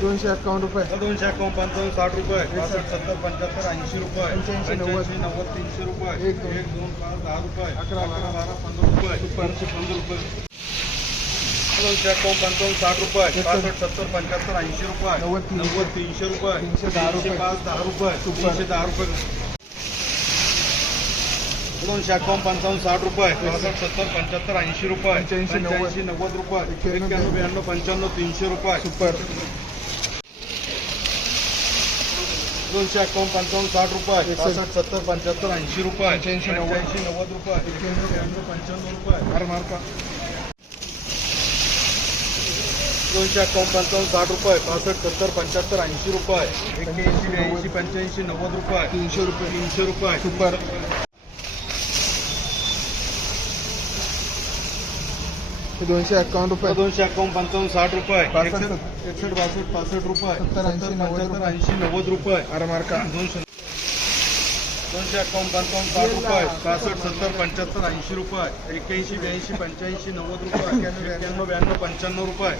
दोनशे अकावन्न रुपये. दोनशे अकावन्न पंचावन्न साठ रुपये. पासष्ट सत्तर पंच्याहत्तर ऐंशी रुपये. पंच्याऐंशी, नव्वद. नव्वद तीनशे रुपये. एक, दोन. एक दोन पाच दहा रुपये. अकरा, बारा. बारा पंधरा रुपये. दोनशे पंधरा रुपये. दोनशे अकावन्न पंचावन्न साठ रुपये. पासष्ट सत्तर पंच्याहत्तर ऐंशी रुपये. नव्वद. नव्वद तीनशे रुपये. तीनशे दहा रुपये. पाच दहा रुपये. तीनशे दहा रुपये. दोनशे अकावन्न पंचावन्न साठ रुपये. पासष्ट सत्तर पंच्याहत्तर ऐंशी रुपये. पंच्याऐंशी, नव्वद. रुपये. एक्क्याण्णव ब्याण्णव पंच्याण्णव तीनशे रुपये. सुपर. दोनशे अकावन्न पंचावन्न साठ रुपये. पासष्ट सत्तर पंच्याहत्तर ऐंशी रुपये. पंच्याऐंशी, नव्वद. पंच्याऐंशी नव्वद रुपये. एक्क्याण्णव, ब्याण्णव पंच्याण्णव रुपये. अरे मार्का दोनशे अकावन्न पंचावन्न साठ रुपये. पासष्ट सत्तर पंच्याहत्तर ऐंशी रुपये. एक्क्याऐंशी ब्याऐंशी पंच्याऐंशी नव्वद रुपये. तीनशे रुपये. तीनशे रुपये. सुपर. दोनशे अकावन्न रुपये. दोनशे अकावन्न पंचावन्न साठ रुपये. एकसष्ट एकसष्ट बासष्ट पासष्ट रुपये. सत्तर, ऐंशी, नव्वद. ऐंशी नव्वद रुपये. अरे मार्का. दोनशे दोनशे अकावन्न पंचावन्न साठ रुपये. पासष्ट सत्तर पंच्याहत्तर ऐंशी रुपये. एक्क्याऐंशी ब्याऐंशी पंच्याऐंशी नव्वद रुपये. एक्क्याण्णव ब्याण्णव पंच्याण्णव रुपये.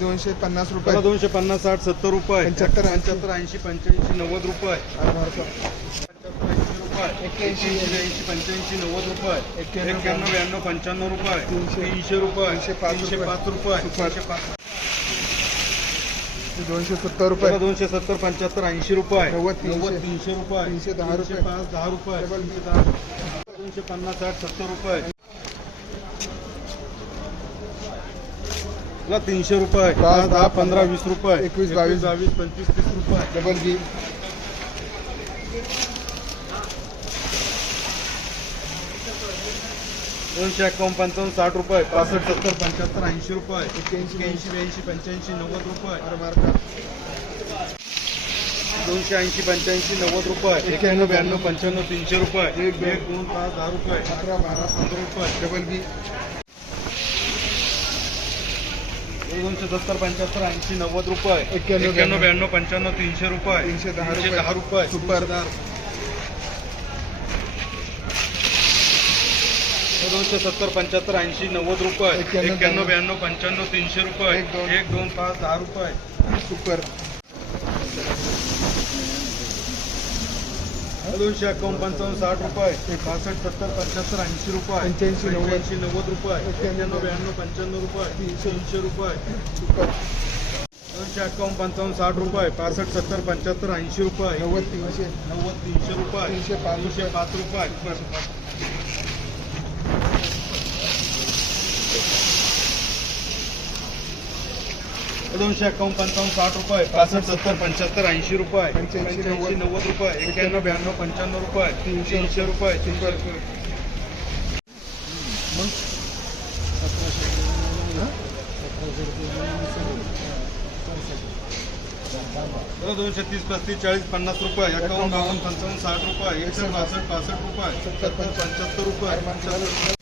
दोनशे पन्नास रुपये. दोनशे पन्नास साठ सत्तर रुपये. पंच्याहत्तर. पंच्याहत्तर ऐंशी पंच्याऐंशी नव्वद रुपये अरे मार्का पंच्याहत्तर ऐंशी रुपये एक्क्याऐंशी ब्याऐंशी पंच्याऐंशी नव्वद रुपये एक्क्याण्णव, एक्क्याण्णव ब्याण्णव पंच्याण्णव रुपये तीनशे. पाच दोनशे सत्तर रुपये दोनशे सत्तर पंच्याहत्तर ऐंशी रुपये नव्वद, तीनशे. नव्वद तीनशे रुपये तीनशे दहा रुपये. पाच दहा रुपये दोनशे पन्नास साठ सत्तर रुपये तीनशे रुपये दहा दहा, पंधरा वीस रुपये एकवीस, बावीस. बावीस पंचवीस तीस रुपये डबल बी दोनशे एकावन्न पंचावन्न साठ रुपये. पासष्ट सत्तर पंच्याहत्तर ऐंशी रुपये. एक्क्याऐंशी, एक्क्याऐंशी ब्याऐंशी पंच्याऐंशी नव्वद रुपये. मार्का दोनशे ऐंशी पंच्याऐंशी नव्वद रुपये. एक्क्याण्णव ब्याण्णव. पंच्याण्णव तीनशे रुपये. एक. एक दोन पाच दहा रुपये. अकरा बारा पंधरा रुपये. Double B. दोनशे सत्तर पंच्याहत्तर ऐंशी नव्वद रुपये. एक्क्याण्णव, ब्याण्णव. पंच्याण्णव तीनशे रुपये. तीनशे दहा रुपये. दहा रुपये. सुपर. दोनशे सत्तर पंच्याहत्तर ऐंशी नव्वद रुपये एक्क्याण्णव, ब्याण्णव पंच्याण्णव तीनशे रुपये एक, दोन. पाच दहा रुपये. सुपर. दोनशे एकावन्न पंचावन्न साठ रुपये पासष्ट सत्तर पंच्याहत्तर ऐंशी रुपये पंच्याऐंशी, नव्वद. पंच्याऐंशी नव्वद रुपये एक्क्याण्णव, ब्याण्णव पंच्याण्णव रुपये तीनशे. रुपये. सुपर. दोनशे एकावन्न पंचावन्न साठ रुपये पासष्ट सत्तर पंच्याहत्तर ऐंशी रुपये. नव्वद तीनशे. नव्वद तीनशे रुपये. तीनशे पाच रुपये. पाच रुपये. दोनशे एकावन्न पंचावन्न साठ रुपये पासष्ट सत्तर पंच्याहत्तर ऐंशी रुपये पंच्याऐंशी, नव्वद. रुपये एक्क्याण्णव ब्याण्णव पंच्याण्णव रुपये तीनशे. तीनशे रुपये तीनशे दोनशे तीस पस्तीस चाळीस पन्नास रुपये एकावन्न बावन्न पंचावन्न साठ रुपये एकसष्ट बासष्ट पासष्ट रुपये सत्तर पंच्याहत्तर रुपये.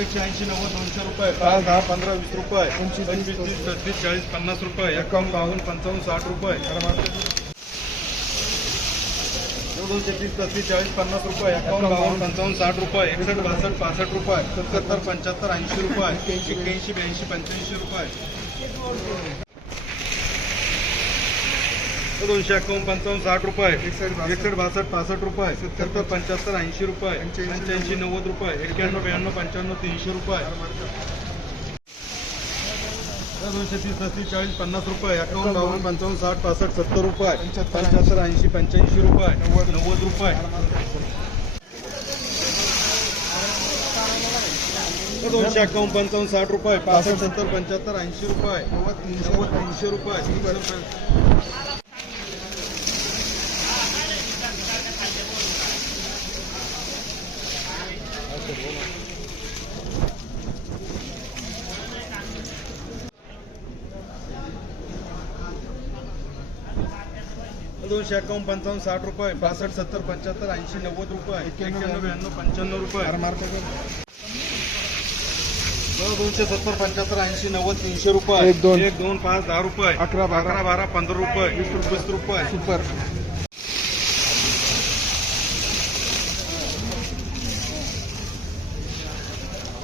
एकशे ऐंशी नव्वद दोनशे रुपये पाच दहा पंधरा वीस रुपये पंचवीस, पंचवीस तीस पस्तीस चाळीस पन्नास रुपये एकावन्न बावन्न पंचावन्न साठ रुपये. दोनशे तीस पस्तीस चाळीस पन्नास रुपये एकावन्न बावन्न पंचावन्न साठ रुपये एकसष्ट बासष्ट पासष्ट रुपये सत्तर पंच्याहत्तर ऐंशी रुपये एक्क्याऐंशी ब्याऐंशी पंच्याऐंशी रुपये. दोनशे एकावन्न पंचावन्न साठ रुपये. एकसष्ट बासष्ट. पासष्ट रुपये. सत्तर पंच्याहत्तर ऐंशी रुपये. पंच्याऐंशी, नव्वद. रुपये. एक्क्याण्णव ब्याण्णव पंच्याण्णव तीनशे रुपये. दोनशे तीस पस्तीस चाळीस पन्नास रुपये. एकावन्न बावन्न पंचावन्न साठ पासष्ट सत्तर रुपये. पंच्याहत्तर, पंच्याहत्तर ऐंशी पंच्याऐंशी रुपये. नव्वद. नव्वद रुपये. दोनशे एकावन्न पंचावन्न साठ रुपये. पासष्ट सत्तर पंच्याहत्तर ऐंशी रुपये. नव्वद तीनशे. नव्वद तीनशे रुपये. दोनशे एकावन्न पंचावन्न साठ रुपये पासष्ट सत्तर पंच्याहत्तर ऐंशी नव्वद रुपये एक्क्याण्णव ब्याण्णव पंच्याण्णव रुपये. दोनशे सत्तर पंच्याहत्तर ऐंशी नव्वद तीनशे रुपये. एक, दोन. पाच दहा रुपये. अकरा, बारा. अकरा बारा पंधरा रुपये. वीस रुपये. रुपये. सुपर.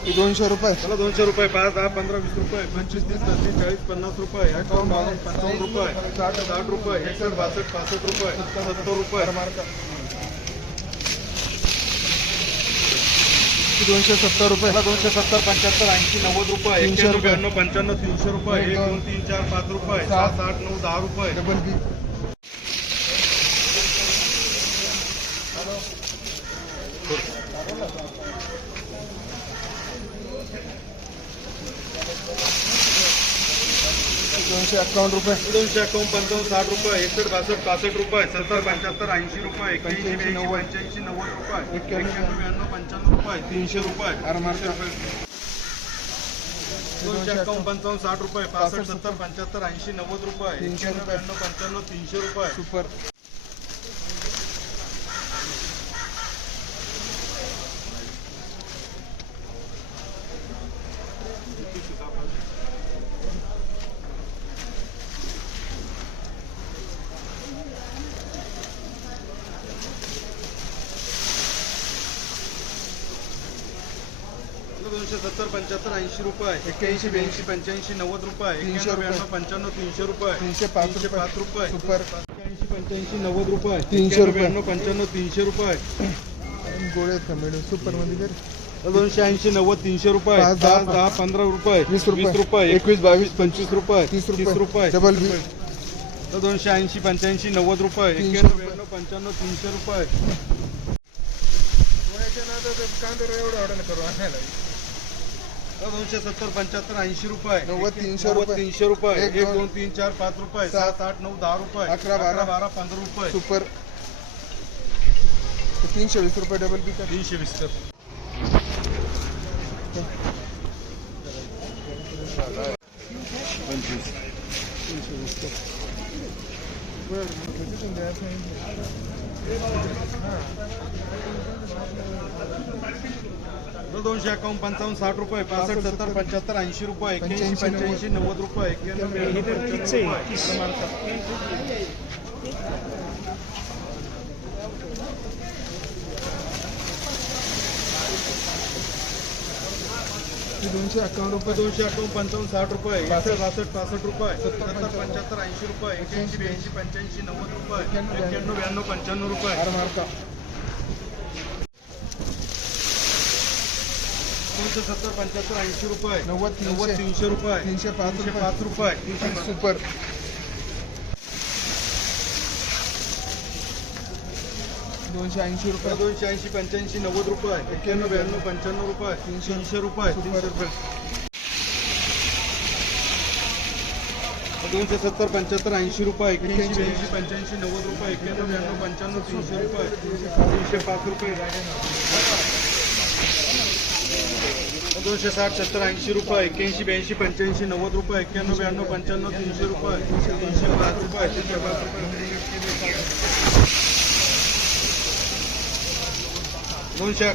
ही दोनशे रुपये? चला दोनशे रुपये पाच दहा पंधरा वीस रुपये पंचवीस तीस पस्तीस चाळीस पन्नास रुपये अकाउंट बावन्न पंचावन्न रुपये साठ साठ रुपये एकसष्ट बासष्ट पासष्ट रुपये सत्तर रुपये. दोनशे सत्तर रुपये? दोनशे सत्तर पंच्याहत्तर ऐंशी नव्वद रुपये एक्क्याण्णव रुपये. पंच्याण्णव तीनशे रुपये एक दोन तीन चार पाच रुपये सहा सात नऊ दहा रुपये. Double B. दोनशे अकावन्न रुपये दोनशे अकाउंट पंचावन्न साठ रुपये एकसष्ट बासष्ट पासष्ट रुपये सत्तर पंच्याहत्तर ऐंशी रुपये एक्क्याऐंशी पंच्याऐंशी, नव्वद. पंच्याऐंशी नव्वद रुपये एक्क्याण्णव ब्याण्णव पंच्याण्णव रुपये तीनशे रुपये. दोनशे अकाउंट पंचावन्न साठ रुपये पासष्ट सत्तर पंच्याहत्तर ऐंशी नव्वद रुपये तीनशे. ब्याण्णव पंच्याण्णव तीनशे रुपये सुपर दोनशे सत्तर पंच्याहत्तर ऐंशी रुपये एक्क्याऐंशी, ब्याऐंशी पंच्याऐंशी नव्वद रुपये तीनशे. ब्याण्णव पंच्याण्णव तीनशे रुपये तीनशे पाच तीनशे. पाच रुपये सुपर एक्क्याऐंशी पंच्याऐंशी नव्वद रुपये तीनशे. ब्याण्णव पंच्याण्णव तीनशे रुपये गोळे कर दोनशे ऐंशी नव्वद तीनशे रुपये दहा दहा, पंधरा रुपये वीस रुपये. रुपये एकवीस बावीस पंचवीस रुपये तीस तीस रुपये डबल तर दोनशे ऐंशी पंच्याऐंशी नव्वद रुपये एक्क्याण्णव. ब्याण्णव पंच्याण्णव तीनशे रुपये तर दोनशे सत्तर पंच्याहत्तर ऐंशी रुपये. नव्वद, तीनशे रुपये. तीनशे रुपये. एक, दोन, तीन चार पाच रुपये. सात, आठ नऊ दहा रुपये. अकरा, बारा. बारा पंधरा रुपये. सुपर. तीनशे वीस रुपये डबल बी कर तीनशे वीस तर. बरं, किती दोनशे अकाउंट पंचावन्न साठ रुपये पासष्ट सत्तर पंच्याहत्तर ऐंशी रुपये एक्क्याऐंशी पंच्याऐंशी, नव्वद. रुपये दोनशे अकावन्न रुपये दोनशे अकाउंट पंचावन्न साठ रुपये पासष्ट बासष्ट पासष्ट रुपये सत्तर पंच्याहत्तर. ऐंशी रुपये एक्क्याऐंशी ब्याऐंशी पंच्याऐंशी नव्वद रुपये एक्क्याण्णव ब्याण्णव पंच्याण्णव रुपये. दोनशे सत्तर पंच्याहत्तर ऐंशी रुपये. नव्वद. नव्वद तीनशे रुपये. तीनशे पाच रुपये. पाच रुपये. सुपर. दोनशे ऐंशी रुपये. दोनशे ऐंशी पंच्याऐंशी नव्वद रुपये. एक्क्याण्णव ब्याण्णव पंच्याण्णव रुपये. तीनशे. तीनशे रुपये तीनशे रुपये. दोनशे सत्तर पंच्याहत्तर ऐंशी रुपये. एक्क्याऐंशी ब्याऐंशी पंच्याऐंशी नव्वद रुपये. एक्क्याण्णव ब्याण्णव पंच्याण्णव तीनशे रुपये. तीनशे पाच रुपये. दोनशे साठ सत्तर ऐंशी रुपये एक्क्याऐंशी ब्याऐंशी पंच्याऐंशी नव्वद रुपये एक्क्याण्णव ब्याण्णव पंच्याण्णव तीनशे रुपये तीनशे पाच रुपये तीनशे पाच रुपये दोनशे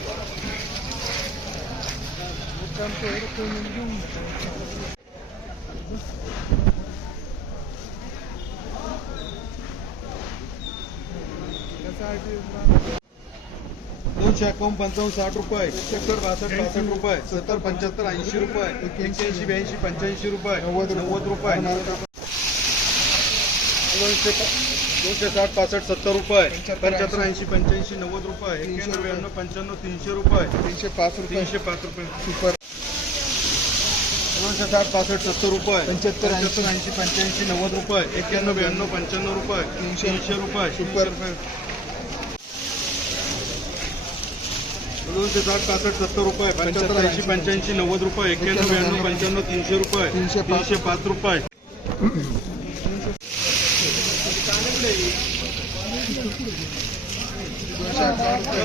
दोनशे अकाउंट पंचावन्न साठ रुपये सत्तर बासष्ट पासष्ट रुपये सत्तर पंच्याहत्तर ऐंशी रुपये एक्क्याऐंशी ब्याऐंशी पंच्याऐंशी रुपये नव्वद. नव्वद रुपये. दोनशे दोनशे साठ पासष्ट सत्तर रुपये पंच्याहत्तर ऐंशी पंच्याऐंशी नव्वद रुपये एक्क्याण्णव ब्याण्णव पंच्याण्णव तीनशे रुपये. तीनशे पाच रुपये. तीनशे पाच रुपये. सुपर. दोनशे साठ पासष्ट सत्तर रुपये. पंच्याहत्तर, ऐंशी. ऐंशी पंच्याऐंशी नव्वद रुपये. एक्क्याण्णव ब्याण्णव पंच्याण्णव रुपये. तीनशे. तीनशे रुपये. सुपर. रुपये. दोनशे साठ पासष्ट सत्तर रुपये पंच्याहत्तर ऐंशी पंच्याऐंशी नव्वद रुपये एक्क्याण्णव ब्याण्णव पंच्याण्णव तीनशे रुपये तीनशे पाच. रुपये.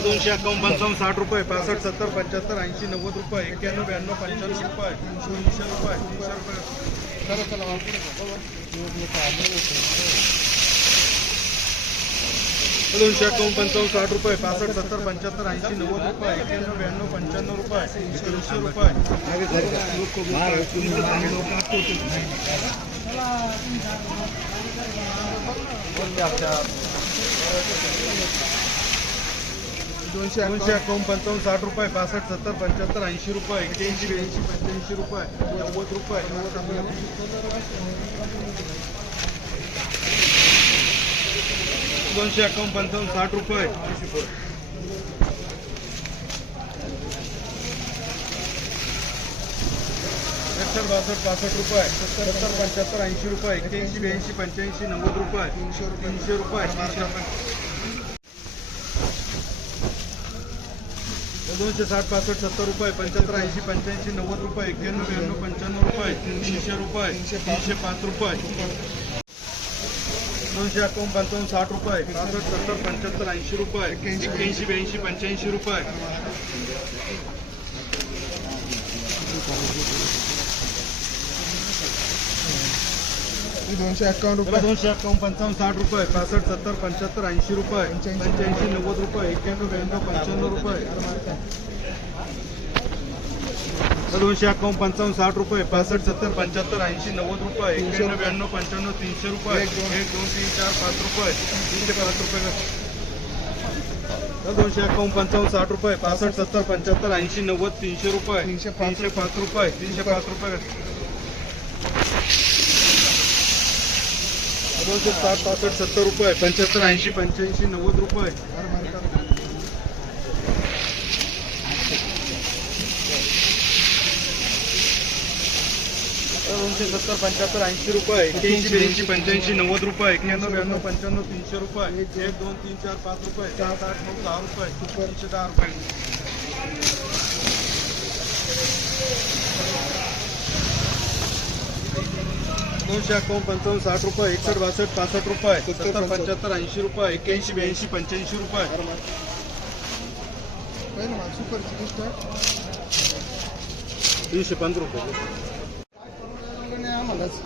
दोनशे अकावन्न पंचावन्न साठ रुपये पासष्ट सत्तर पंच्याहत्तर ऐंशी नव्वद रुपये एक्क्याण्णव ब्याण्णव पंच्याण्णव रुपये. तीनशे रुपये तीनशे रुपये. दोनशे अकाउंट पंचावन्न साठ रुपये पासष्ट सत्तर पंच्याहत्तर ऐंशी नव्वद रुपये एक्क्याण्णव ब्याण्णव पंच्याण्णव रुपये तीनशे रुपये. दोनशे दोनशे अकाउंट अकावन्न पंचावन्न साठ रुपये पासष्ट सत्तर पंच्याहत्तर ऐंशी रुपये एक्क्याऐंशी ब्याऐंशी पंच्याऐंशी रुपये नव्वद रुपये. दोनशे अकावन्न पंचावन्न साठ रुपये. एकसष्ट बासष्ट पासष्ट रुपये. सत्तर पंच्याहत्तर ऐंशी रुपये. एक्क्याऐंशी ब्याऐंशी पंच्याऐंशी नव्वद रुपये तीनशे रुपये तीनशे रुपये. तीनशे रुपये. दोनशे साठ पासष्ट सत्तर रुपये. पंच्याहत्तर ऐंशी पंच्याऐंशी नव्वद रुपये. एक्क्याण्णव ब्याण्णव पंच्याण्णव रुपये. तीनशे रुपये. तीनशे पाच रुपये. दोनशे अकावन्न पंचावन्न साठ रुपये. पासष्ट सत्तर पंच्याहत्तर ऐंशी रुपये. एक्क्याऐंशी ब्याऐंशी पंच्याऐंशी रुपये. दोनशे अकाउंट रुपये. दोनशे अकावन्न पंचावन्न साठ रुपये पासष्ट सत्तर पंच्याहत्तर ऐंशी रुपये पंच्याऐंशी नव्वद रुपये एक्क्याण्णव ब्याण्णव पंच्याण्णव रुपये. दोनशे अकावन्न पंचावन्न साठ रुपये पासष्ट सत्तर पंच्याहत्तर ऐंशी नव्वद रुपये एक्क्याण्णव ब्याण्णव पंच्याण्णव तीनशे रुपये. एक, दोन. एक दोन तीन चार पाच रुपये. तीनशे पाच रुपये दोनशे अकावन्न पंचावन्न साठ रुपये पासष्ट सत्तर पंच्याहत्तर ऐंशी नव्वद तीनशे रुपये. तीनशे पाच तीनशे पाच रुपये. तीनशे पाच रुपये दोनशे साठ पासष्ट सत्तर रुपये पंच्याहत्तर ऐंशी पंच्याऐंशी नव्वद रुपये. दोनशे सत्तर पंच्याहत्तर ऐंशी रुपये. एक्क्याऐंशी ब्याऐंशी पंच्याऐंशी नव्वद रुपये. एक्क्याण्णव ब्याण्णव पंच्याण्णव तीनशे रुपये. एक दोन तीन चार पाच रुपये. सात आठ नऊ दहा रुपये. तीनशे दहा रुपये. दोनशे अकावन्न पंचावन्न साठ रुपये. एकसष्ट बासष्ट पासष्ट रुपये. सत्तर पंच्याहत्तर ऐंशी रुपये. एक्क्याऐंशी ब्याऐंशी पंच्याऐंशी रुपये. तीनशे पंधरा रुपये. Let's...